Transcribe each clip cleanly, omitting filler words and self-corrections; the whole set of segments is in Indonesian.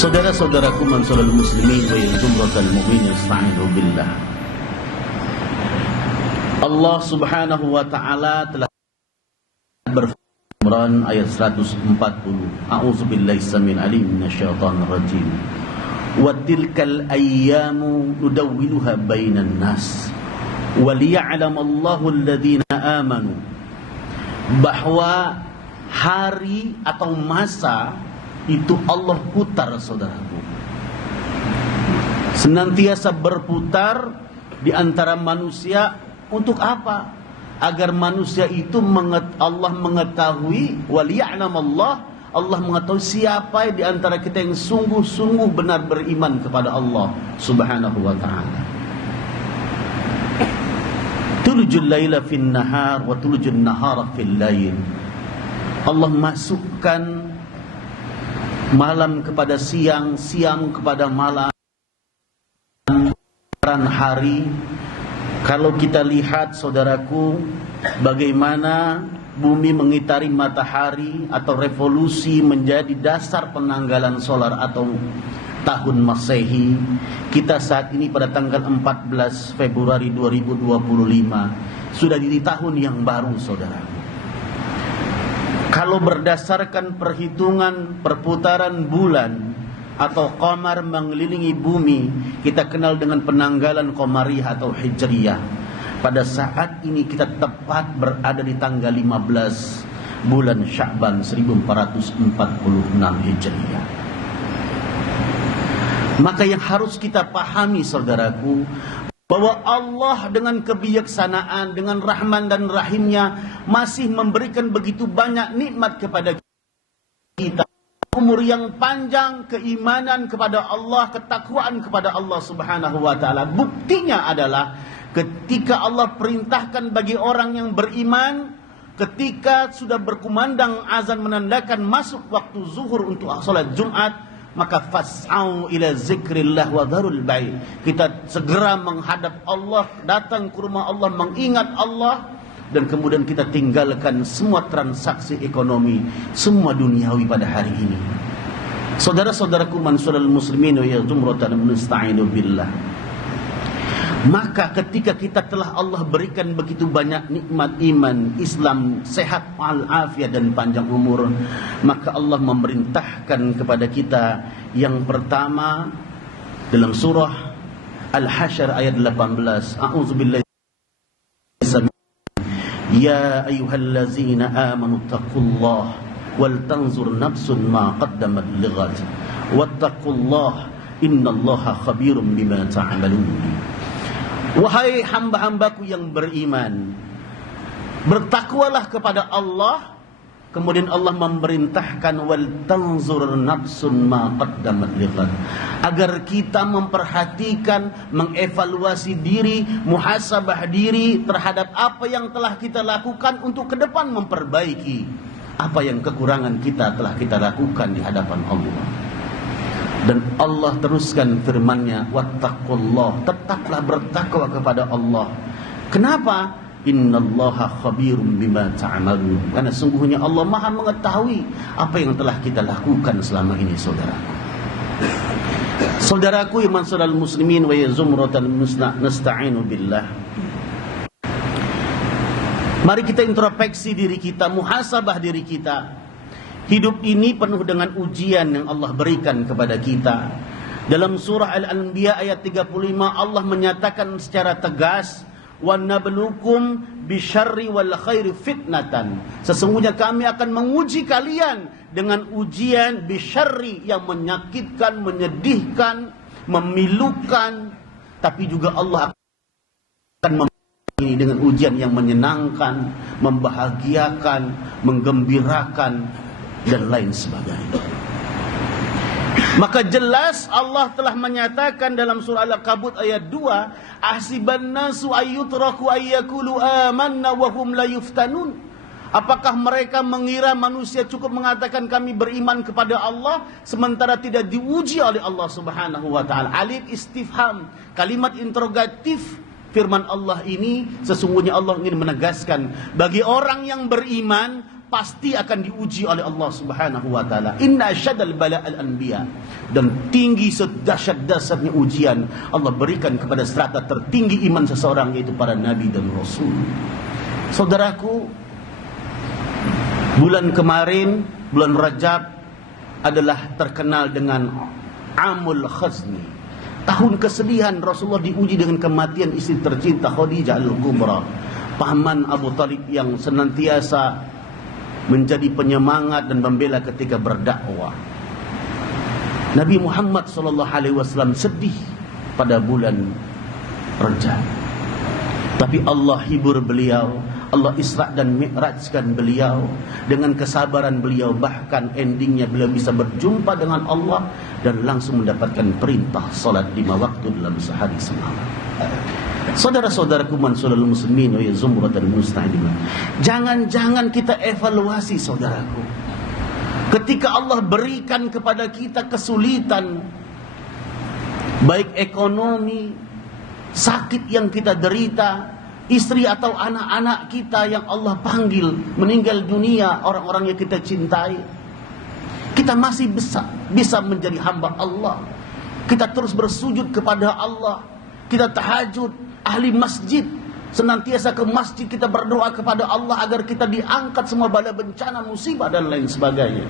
Saudara-saudaraku mansalul muslimin wa jumratal mu'minin ista'inu billah. Allah Subhanahu wa taala telah berfirman ayat 140. A'udzubillahi samil alim minasyaitonir rajim. Wa tilkal ayyamu nudawwiluha bainan nas wa liya'lamallahu alladhina amanu. Bahwa hari atau masa itu Allah putar, saudaraku. Senantiasa berputar di antara manusia. Untuk apa? Agar manusia itu Allah mengetahui, waliya'lamallah, Allah mengetahui siapa di antara kita yang sungguh-sungguh benar beriman kepada Allah Subhanahu wa ta'ala. Tulujul laila fin nahar wa tulujul nahara fil lail. Allah masukkan malam kepada siang, siang kepada malam, hari. Kalau kita lihat, saudaraku, bagaimana bumi mengitari matahari atau revolusi menjadi dasar penanggalan solar atau tahun Masehi. Kita saat ini pada tanggal 14 Februari 2025 sudah di tahun yang baru, saudaraku. Kalau berdasarkan perhitungan perputaran bulan atau qamar mengelilingi bumi, kita kenal dengan penanggalan qamariyah atau hijriyah. Pada saat ini kita tepat berada di tanggal 15 bulan Sya'ban 1446 hijriyah. Maka yang harus kita pahami, saudaraku, bahwa Allah dengan kebijaksanaan, dengan rahman dan rahimnya masih memberikan begitu banyak nikmat kepada kita. Umur yang panjang, keimanan kepada Allah, ketakwaan kepada Allah Subhanahu wa ta'ala. Buktinya adalah ketika Allah perintahkan bagi orang yang beriman, ketika sudah berkumandang azan menandakan masuk waktu zuhur untuk salat Jumat, maka fas'au ila zikrillah wa dharul bai'. Kita segera menghadap Allah, datang ke rumah Allah, mengingat Allah, dan kemudian kita tinggalkan semua transaksi ekonomi, semua duniawi pada hari ini. Saudara-saudaraku mansurul muslimin wa jumratan nasta'inu billah. Maka ketika kita telah Allah berikan begitu banyak nikmat iman, Islam, sehat, walafiat dan panjang umur, maka Allah memerintahkan kepada kita yang pertama dalam surah Al-Hasyr ayat 18. A'udzubillahi ya ayyuhallazina amanu taqullaha wal tanzur nafsun ma qaddamat lighad wattaqullaha innallaha khabirum bima ta'malun. Wahai hamba-hambaku yang beriman, bertakwalah kepada Allah. Kemudian Allah memerintahkan wal tanzur nafsun ma qaddamat lighad, agar kita memperhatikan, mengevaluasi diri, muhasabah diri terhadap apa yang telah kita lakukan untuk ke depan memperbaiki apa yang kekurangan kita telah kita lakukan di hadapan Allah. Dan Allah teruskan firman-Nya, wattaqullah, tetaplah bertakwa kepada Allah. Kenapa? Innallaha khabirum bima ta'malun. Karena sungguhnya Allah Maha mengetahui apa yang telah kita lakukan selama ini, saudaraku. Saudaraku iman saudara muslimin wa yazumratan nasta'inu billah. Mari kita introspeksi diri kita, muhasabah diri kita. Hidup ini penuh dengan ujian yang Allah berikan kepada kita. Dalam surah Al-Anbiya ayat 35 Allah menyatakan secara tegas, wa nabluukum bisyarri wal khairi fitnatan. Sesungguhnya kami akan menguji kalian dengan ujian bisyarri yang menyakitkan, menyedihkan, memilukan, tapi juga Allah akan ini dengan ujian yang menyenangkan, membahagiakan, menggembirakan dan lain sebagainya. Maka jelas Allah telah menyatakan dalam surah Al-Kabut ayat 2, ahsiban nasu ayyutraku ayyakulu amanna wa hum la yuftanun. Apakah mereka mengira manusia cukup mengatakan kami beriman kepada Allah sementara tidak diuji oleh Allah Subhanahu wa taala? Alif istifham, kalimat interrogatif. Firman Allah ini sesungguhnya Allah ingin menegaskan bagi orang yang beriman pasti akan diuji oleh Allah Subhanahu wa taala. Inna asyadal bala'al anbiya. Dan tinggi sedahsyat-dahsyatnya ujian Allah berikan kepada strata tertinggi iman seseorang, yaitu para nabi dan rasul. Saudaraku, bulan kemarin, bulan Rajab adalah terkenal dengan Amul Khazni, tahun kesedihan. Rasulullah diuji dengan kematian istri tercinta Khadijah Al-Kubra, paman Abu Talib yang senantiasa menjadi penyemangat dan membela ketika berdakwah. Nabi Muhammad SAW sedih pada bulan Rajab, tapi Allah hibur beliau, Allah Isra dan Mi'rajkan beliau dengan kesabaran beliau. Bahkan endingnya beliau bisa berjumpa dengan Allah dan langsung mendapatkan perintah salat 5 waktu dalam sehari semalam. Saudara-saudaraku mansurul muslimin wa zumratul musta'idin, jangan-jangan kita evaluasi, saudaraku, ketika Allah berikan kepada kita kesulitan, baik ekonomi, sakit yang kita derita, istri atau anak-anak kita yang Allah panggil meninggal dunia, orang-orang yang kita cintai, kita masih bisa menjadi hamba Allah. Kita terus bersujud kepada Allah, kita tahajud, ahli masjid, senantiasa ke masjid kita berdoa kepada Allah agar kita diangkat semua bala bencana, musibah dan lain sebagainya.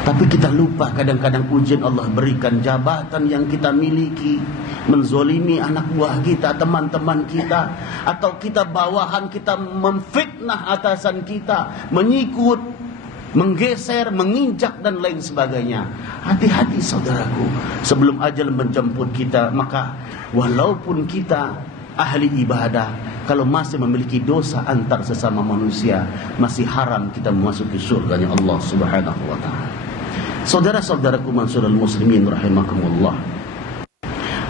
Tapi kita lupa kadang-kadang ujian Allah berikan jabatan yang kita miliki, menzolimi anak buah kita, teman-teman kita, atau kita bawahan kita memfitnah atasan kita, menyikut, menggeser, menginjak dan lain sebagainya. Hati-hati saudaraku, sebelum ajal menjemput kita, maka walaupun kita ahli ibadah, kalau masih memiliki dosa antar sesama manusia, masih haram kita memasuki surganya Allah Subhanahu wa taala. Saudara-saudaraku mansurul muslimin rahimakumullah,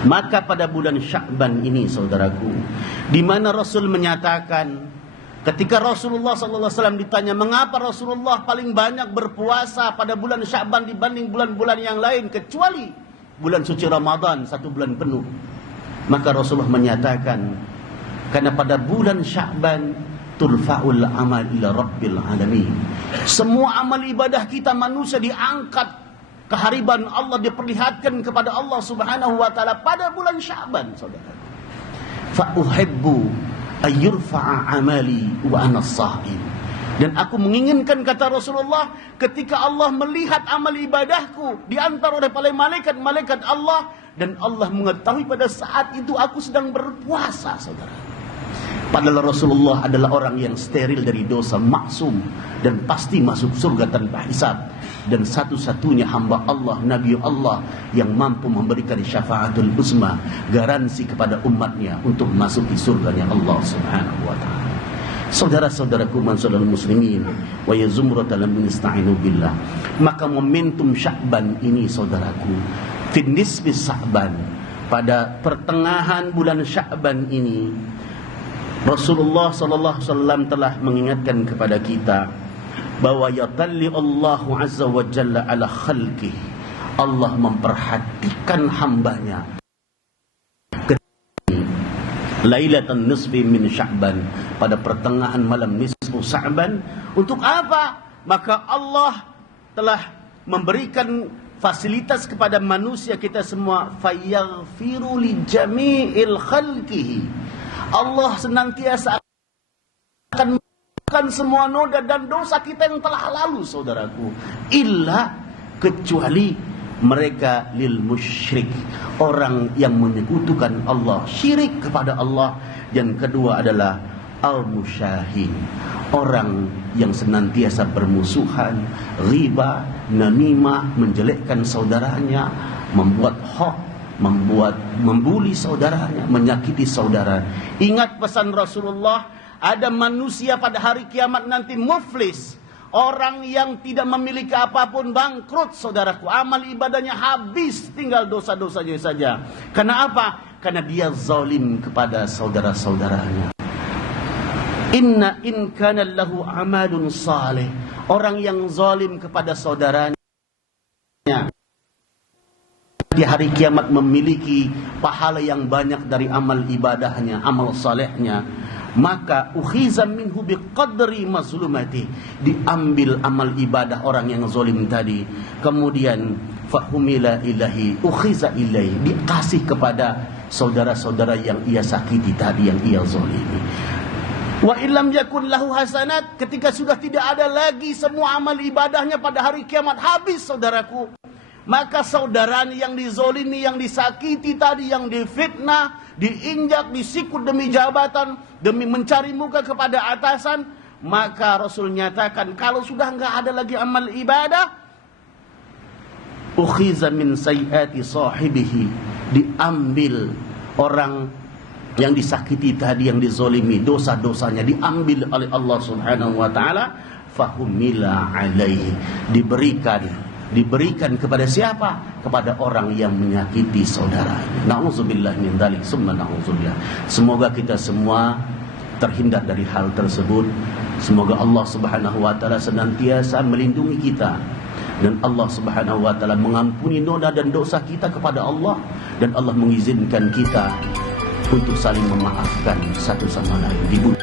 maka pada bulan Sya'ban ini, saudaraku, di mana Rasul menyatakan, ketika Rasulullah SAW ditanya mengapa Rasulullah paling banyak berpuasa pada bulan Sya'ban dibanding bulan-bulan yang lain kecuali bulan suci Ramadan 1 bulan penuh, maka Rasulullah menyatakan, karena pada bulan Sya'ban turfa'ul amal ila rabbil alamin, semua amal ibadah kita manusia diangkat, kehariban Allah diperlihatkan kepada Allah Subhanahu wa taala pada bulan Sya'ban, saudara. Fa uhibbu ayyurfa'a amali wa ana sha'im. Dan aku menginginkan, kata Rasulullah, ketika Allah melihat amal ibadahku diantar oleh para malaikat Allah, dan Allah mengetahui pada saat itu aku sedang berpuasa, saudara. Padahal Rasulullah adalah orang yang steril dari dosa, maksum, dan pasti masuk surga tanpa hisab, dan satu-satunya hamba Allah, Nabi Allah, yang mampu memberikan syafaatul uzma, garansi kepada umatnya untuk masuk di surganya Allah Subhanahu wa ta'ala. Saudara-saudaraku mansurul muslimin wa yazumratul musta'inu billah, maka momentum Sya'ban ini, saudaraku, fi nisfi Sya'ban, pada pertengahan bulan Sya'ban ini, Rasulullah SAW telah mengingatkan kepada kita bahwa yatalli Allahu azza wa jalla ala khalqih, Allah memperhatikan hambanya Lailatan nisfi min Sya'ban, pada pertengahan malam nisfu Sya'ban. Untuk apa? Maka Allah telah memberikan fasilitas kepada manusia kita semua, fayaghfiru li jami'il khalqihi. Allah senantiasa akan memaafkan semua noda dan dosa kita yang telah lalu, saudaraku, illa kecuali mereka lil musyrik, orang yang menyekutukan Allah, syirik kepada Allah. Yang kedua adalah al musyahin, orang yang senantiasa bermusuhan, riba, namimah, menjelekkan saudaranya, membuat hoax, membuli saudaranya, menyakiti saudara. Ingat pesan Rasulullah, ada manusia pada hari kiamat nanti muflis, orang yang tidak memiliki apapun, bangkrut, saudaraku, amal ibadahnya habis, tinggal dosa-dosanya saja. Karena apa? Karena dia zalim kepada saudara-saudaranya. Inna in kana lahu amalun salih, orang yang zalim kepada saudaranya di hari kiamat memiliki pahala yang banyak dari amal ibadahnya, amal salehnya. maka ukhiza minhu biqadri mazlumati, diambil amal ibadah orang yang zalim tadi, kemudian fahumila ilahi, ukhiza ilahi, dikasih kepada saudara-saudara yang ia sakiti tadi, yang ia zalimi. Wa illam yakun lahu hasanat, ketika sudah tidak ada lagi semua amal ibadahnya pada hari kiamat, habis saudaraku, maka saudaranya yang dizolimi, yang disakiti tadi, yang difitnah, diinjak, disikut demi jabatan, demi mencari muka kepada atasan, maka Rasul nyatakan kalau sudah enggak ada lagi amal ibadah, ukhiza min sayyiati sahibihi, diambil orang yang disakiti tadi, yang dizolimi, dosa-dosanya diambil oleh Allah Subhanahu wa taala, fahumila alaihi, diberikan kepada siapa? Kepada orang yang menyakiti saudaranya. Na'udzubillah min dzalik, summa na'udzubillah. Semoga kita semua terhindar dari hal tersebut. Semoga Allah Subhanahu wa taala senantiasa melindungi kita, dan Allah Subhanahu wa taala mengampuni noda dan dosa kita kepada Allah, dan Allah mengizinkan kita untuk saling memaafkan satu sama lain.